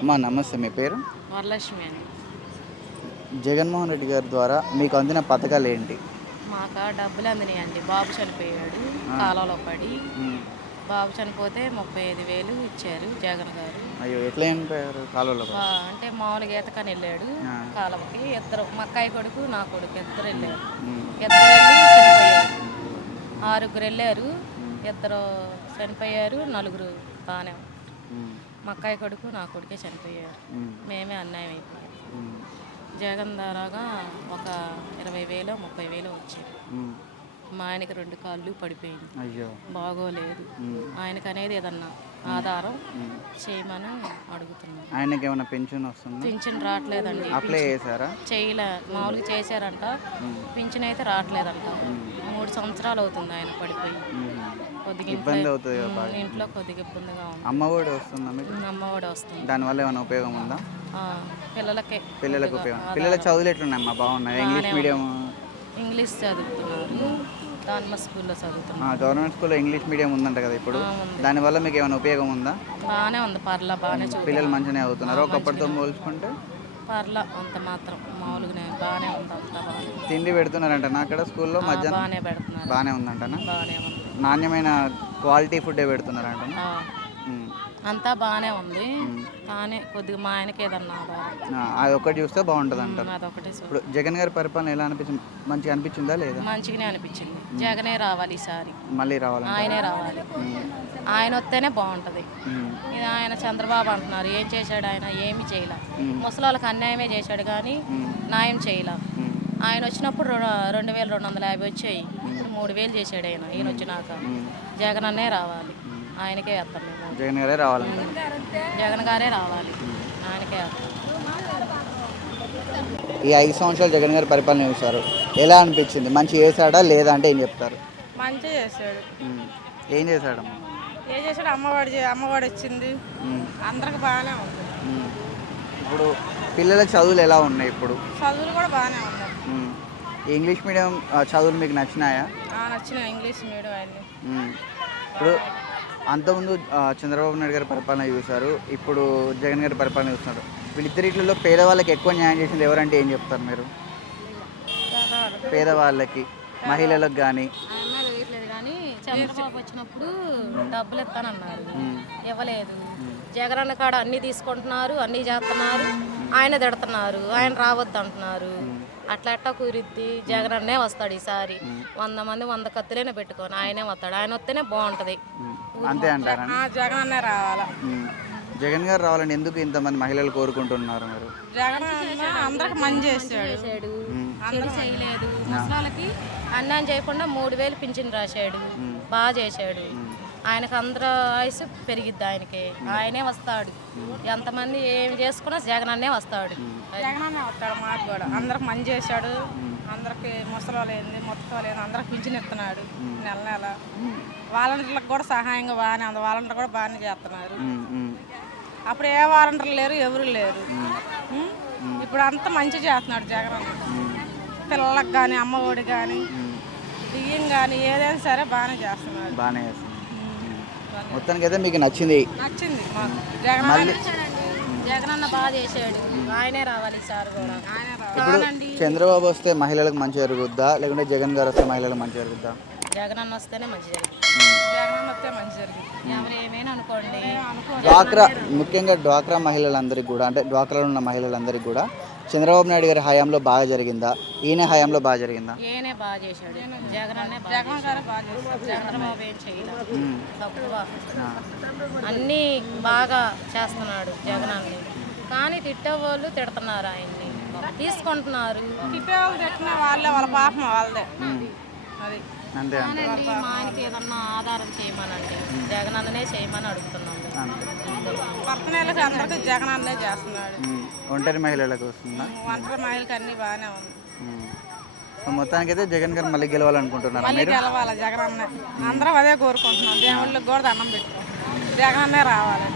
అమ్మా నమస్తే. మీ పేరు? వరలక్ష్మి అని. జగన్మోహన్ రెడ్డి గారి ద్వారా మీకు అందిన పథకాలు ఏంటి? మాకు డబ్బులు అందినాయండి. బాబు చనిపోయాడు కాలంలో పడి. ఉమ్. బాబు చనిపోతే 35,000 ఇచ్చారు జగన్ గారు. అయ్యో, ఎట్లా చనిపోయారు? కాలువలో పడి? అంటే మామూలుగా ఈతకని వెళ్ళాడు కాలువకి. ఇద్దరు మా అక్కయ్య కొడుకు నా కొడుకు ఇద్దరు వెళ్ళారు. ఇద్దరు వెళ్ళి చనిపోయారు. 6 వెళ్ళారు. ఇద్దరు చనిపోయారు, 4 బాగానే ఉన్నారు. మా అక్కయ్య కొడుకు నా కొడుకే చనిపోయారు. మేమే అన్యాయం అయిపోయాం. జగన్ ద్వారాగా ఒక 20,000 30,000 వచ్చాయి. మా ఆయనకి 2 కాళ్ళు పడిపోయింది. అయ్యో, బాగోలేదు. ఆయనకు అనేది ఏదన్నా ఆధారం చేయమని అడుగుతున్నాను. ఆయనకి ఏమైనా పెన్షన్ వస్తుందా? పింఛన్ రావట్లేదండి. అప్లై చేశారా? చేయలే, మామూలుగా చేశారంట. పింఛన్ అయితే రావట్లేదంట. 3 సంవత్సరాలు అవుతుంది ఆయన పడిపోయి. కొద్దిగా ఇబ్బంది అవుతుంది కదా బాగా. ఇంట్లో కొద్దిగా ఇబ్బందిగా ఉంది. అమ్మఒడి వస్తుందా మీకు? అమ్మఒడి వస్తుంది. దానివల్ల ఏమైనా ఉపయోగం ఉందా? పిల్లలకు ఉపయోగం. పిల్లల చదువులు ఎట్లున్నాయమ్మా? బాగున్నాయి? English medium? ఇంగ్లీష్ చదువుతున్నారు. దానిమ్మ స్కూల్లో చదువుతున్నారు. గవర్నమెంట్ స్కూల్లో ఇంగ్లీష్ మీడియం ఉందంట కదా ఇప్పుడు. దానివల్ల మీకు ఏమైనా ఉపయోగం ఉందా? బాగానే ఉంది, పర్లా బాగానే పిల్లలు మంచిగానే అవుతున్నారు ఒకప్పటితో పోల్చుకుంటే? పర్లా అంత మాత్రం మామూలుగానే బాగానే ఉంది. అంతా బాగానే తిండి పెడుతున్నారంట అక్కడ స్కూల్లో మధ్యాహ్నం? బాగానే పెడుతున్నారు. బాగానే ఉందంటనా? బాగానే ఉంది. నాణ్యమైన క్వాలిటీ ఫుడ్డే పెడుతున్నారంట? అంతా బాగానే ఉంది. కానీ కొద్దిగా మా ఆయనకి ఏదన్నా అది ఒకటి చూస్తే బాగుంటుంది అంటారు. అదొకటి. ఇప్పుడు జగన్ గారి పరిపాలన ఎలా అనిపించింది? మంచిగా అనిపించిందా లేదా? మంచిగానే అనిపించింది. జగనే రావాలి ఈసారి. మళ్ళీ రావాలి? ఆయనే రావాలి. ఆయన వస్తేనే బాగుంటుంది. ఇది ఆయన చంద్రబాబు అంటున్నారు, ఏం చేశాడు ఆయన? ఏమి చేయలే. ముసలి వాళ్ళకి అన్యాయమే చేశాడు కానీ న్యాయం చేయలే. ఆయన వచ్చినప్పుడు 2,250 వచ్చాయి. 3,000 చేశాడు ఆయన. ఈయన వచ్చినాక జగన్ అన్నే రావాలి. ఆయనకే వేస్తాం మేము. జగన్ గారే రావాలంట? జగన్ గారే రావాలి, ఆయనకే వేస్తాం. ఈ 5 సంవత్సరాలు జగన్ గారి పరిపాలన చూశారు, ఎలా అనిపించింది? మంచి చేశాడా లేదా అంటే ఏం చెప్తారు? మంచిగా చేశాడు. ఏం చేశాడమ్మా? ఏం చేశాడు? అమ్మఒడి వచ్చింది, అందరికి బాగానే ఉంది. ఇప్పుడు పిల్లల చదువులు ఎలా ఉన్నాయి? ఇప్పుడు చదువులు కూడా బాగానే ఉన్నాయి. ఇంగ్లీష్ మీడియం చదువులు మీకు నచ్చినాయా? నచ్చినాయి. ఇంగ్లీష్ మీడియం అన్ని. ఇప్పుడు అంతకుముందు చంద్రబాబు నాయుడు గారి పరిపాలన చూశారు, ఇప్పుడు జగన్ గారి పరిపాలన చూస్తున్నారు. వీళ్ళిద్దరిలో పేదవాళ్ళకి ఎక్కువ న్యాయం చేసింది ఎవరంటే ఏం చెప్తారు మీరు? పేదవాళ్ళకి, మహిళలకు కానీ? కానీ చంద్రబాబు వచ్చినప్పుడు డబ్బులు ఇస్తానన్నారు, ఇవ్వలేదు. జగన్ అన్న కాడ అన్నీ తీసుకుంటున్నారు, అన్నీ చేస్తున్నారు. ఆయన తిడుతున్నారు, ఆయన రావద్దు అంటున్నారు. అట్లా ఎట్టా కుదిరిద్ది? జగన్ అన్నే వస్తాడు ఈసారి. 100 మంది 100 కత్తులైనా పెట్టుకొని ఆయనే వస్తాడు. ఆయన వస్తేనే బాగుంటది. అంతే అంటారా? జగన్ అన్నే రావాలా? జగన్ గారు రావాలని ఎందుకు ఇంతమంది మహిళలు కోరుకుంటున్నారు మీరు? జగన్ అందరికి మంచి చేశాడు, చెడు చేయలేదు. ముసలాళ్ళకి అన్యాయం చేయకుండా 3,000 పింఛన్ రాశాడు, బాగా చేశాడు. ఆయనకు అందరూ ఆయుసు పెరిగిద్ది. ఆయనే వస్తాడు. ఎంతమంది ఏమి చేసుకున్నా జగన్ అన్నే వస్తాడు. జగన్ అన్నే వస్తాడు. మాకు కూడా అందరికి మంచి చేశాడు. అందరికి ముసలి ఏంది మొత్తం లేదు, అందరికి పింఛన్ ఇస్తున్నాడు నెల నెల. వాలంటీర్లకు కూడా సహాయంగా బాగానే ఉంది. వాలంటీర్ కూడా బాగానే చేస్తున్నారు. అప్పుడు ఏ వాలంటీర్లు లేరు, ఎవరు లేరు. ఇప్పుడు అంతా మంచిగా చేస్తున్నాడు జగన్ అన్న. పిల్లలకు కానీ, అమ్మఒడి కానీ, బియ్యం కానీ ఏదైనా సరే బాగానే చేస్తున్నాడు. బాగానే చేస్తున్నాడు. మొత్తానికి అయితే మీకు నచ్చింది? నచ్చింది మాకు. జగన్ అన్న బాగా చేశాడు. ఆయనే రావాలి సార్ కూడా. ఇప్పుడు చంద్రబాబు వస్తే మహిళలకు మంచి జరుగుద్దా, లేకుంటే జగన్ గారు వస్తే మహిళలకు మంచి జరుగుద్దా? జగన్ అన్న వస్తేనే మంచి జరుగుతుంది. జగన్ అన్న వస్తే మంచి జరుగుతుంది. ఎవరు ఏమైనా అనుకోండి. డ్వాక్రా, ముఖ్యంగా డ్వాక్రా మహిళలందరికీ కూడా, అంటే డ్వాక్రాలో ఉన్న మహిళలందరికీ కూడా చంద్రబాబు నాయుడు గారి హయాంలో బాగా జరిగిందా, ఈయన హయాంలో బాగా జరిగిందా? ఈయనే బాగా చేశాడు. జగన్ గారే బాగా చేశాడు. చంద్రబాబు ఏం చేయలేదు, తక్కువ. అన్నీ బాగా చేస్తున్నాడు జగన్ అన్ని. కానీ తిట్టేవాళ్ళు తిడుతున్నారు ఆయన్ని, తీసుకుంటున్నారు. తిట్టేవాళ్ళు తిట్టిన వాళ్ళే, వాళ్ళ పాపం వాళ్ళదే. అది అంతే. మా ఆయనకి ఏదన్నా ఆధారం చేయమనండి, జగన్ అన్ననే చేయమని అడుగుతున్నాము. పక్కనకి అందరికీ జగన్ అన్నే చేస్తున్నాడు. ఒంటరి మహిళలకు వస్తుందా? ఒంటరి మహిళలకు అన్ని బాగానే ఉంది. మొత్తానికి అయితే జగన్ గారు మళ్ళీ గెలవాలనుకుంటున్నారు? మళ్ళీ గెలవాలి జగన్ అన్నే. అందరం అదే కోరుకుంటున్నాం. దేవుళ్ళకి కూడా దండం పెట్టుకుంటున్నాం, జగన్ అన్నే రావాలి.